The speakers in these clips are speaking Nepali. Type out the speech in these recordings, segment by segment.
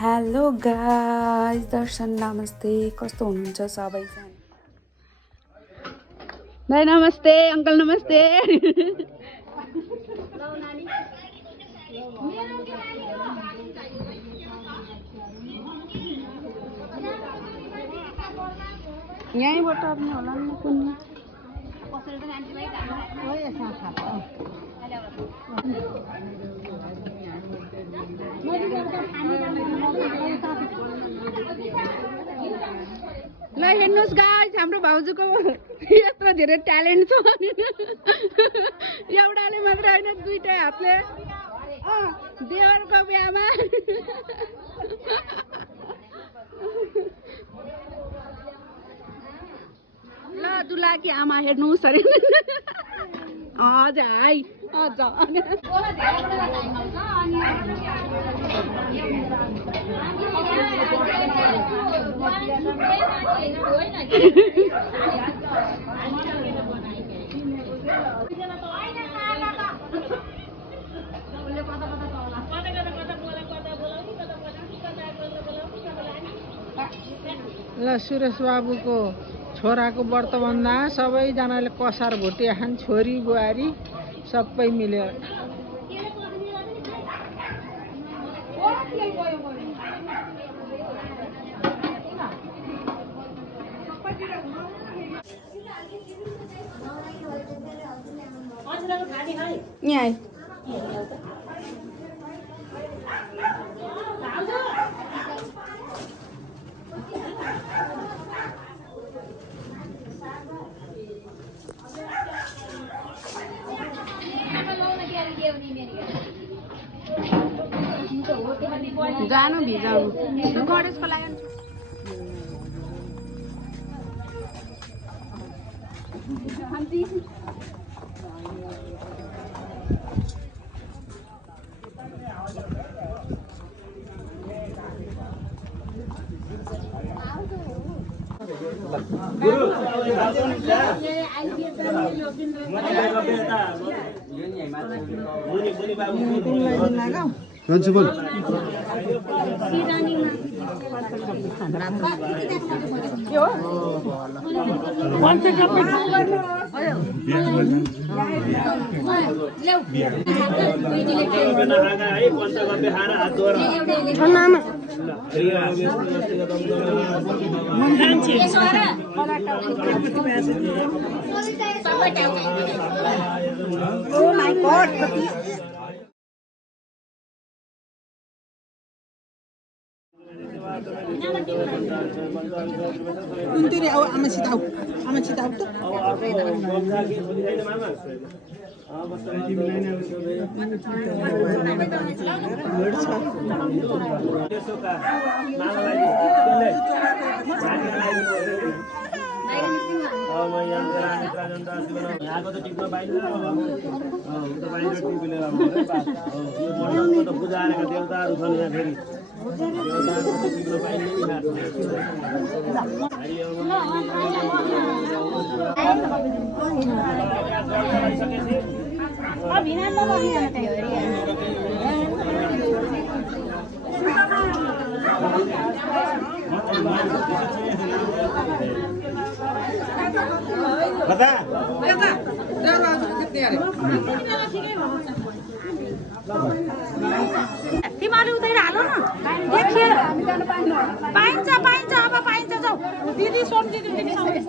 हेलो गाइस, दर्शन नमस्ते। कस्तो हुनुहुन्छ सबैजना? भाइ नमस्ते, अङ्कल नमस्ते। यहीँबाट पनि होला नि कुनै। ल हेर्नुहोस् गाइस, हाम्रो भाउजूको यत्रो धेरै ट्यालेन्ट छ। एउटाले मात्र होइन, दुईटै हातले देवरको बिहामा। ल दुलाकी आमा हेर्नुहोस् अरे। हजुर है, ल सुरेश बाबुको छोराको व्रत भन्दा सबैजनाले कसार भुटिया खान, छोरी बुहारी सबै मिल्यो। यहाँ जानु भिजाउनु गणेशको लागि। Oh my God! Untung dia awak amat tahu tu. तिमीले उतै हाल्नु न, देखिए पाइन्छ पाइन्छ अब पाइन्छ। जाऊ दिदी, सोम दिदी पनि सँगै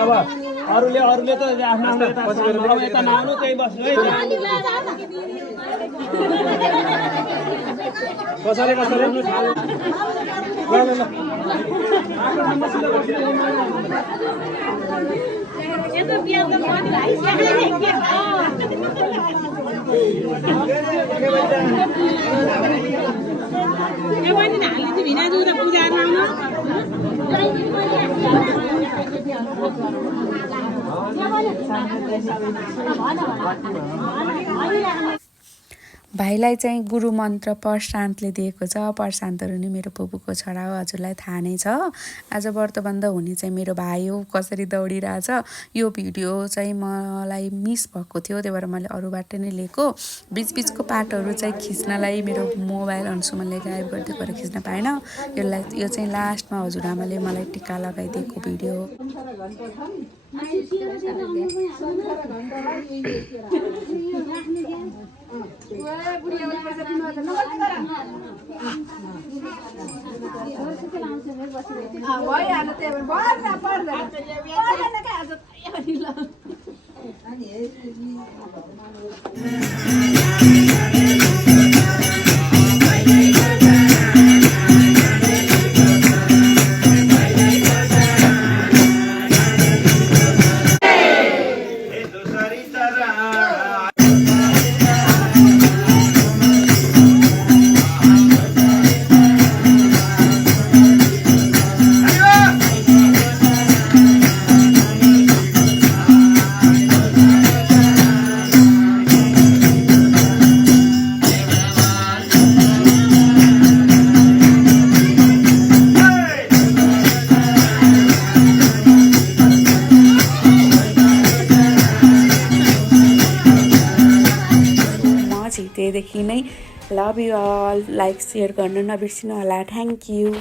अब अरूले त आफ्नो यता नआउनु, त्यही बस्नु है। कसरी भाइलाई चाहिँ गुरु मन्त्र प्रशान्तले दिएको छ। प्रशान्तहरू नि मेरो फुपूको छोरा हो, हजुरलाई थाहा नै छ। आज व्रतबन्ध हुने चाहिँ मेरो भाइ हो, कसरी दौडिरहेछ। यो भिडियो चाहिँ मलाई मिस भएको थियो, त्यही भएर मैले अरूबाट नै लिएको। बिचबिचको पार्टहरू चाहिँ खिच्नलाई मेरो मोबाइल सुमनले गायब गरिदिएको भएर खिच्न पाएन। यो चाहिँ लास्टमा हजुरआमाले मलाई टिका लगाइदिएको भिडियो हो। त्यहीदेखि नै love you all, like share गर्न नबिर्सिनु होला। Thank you.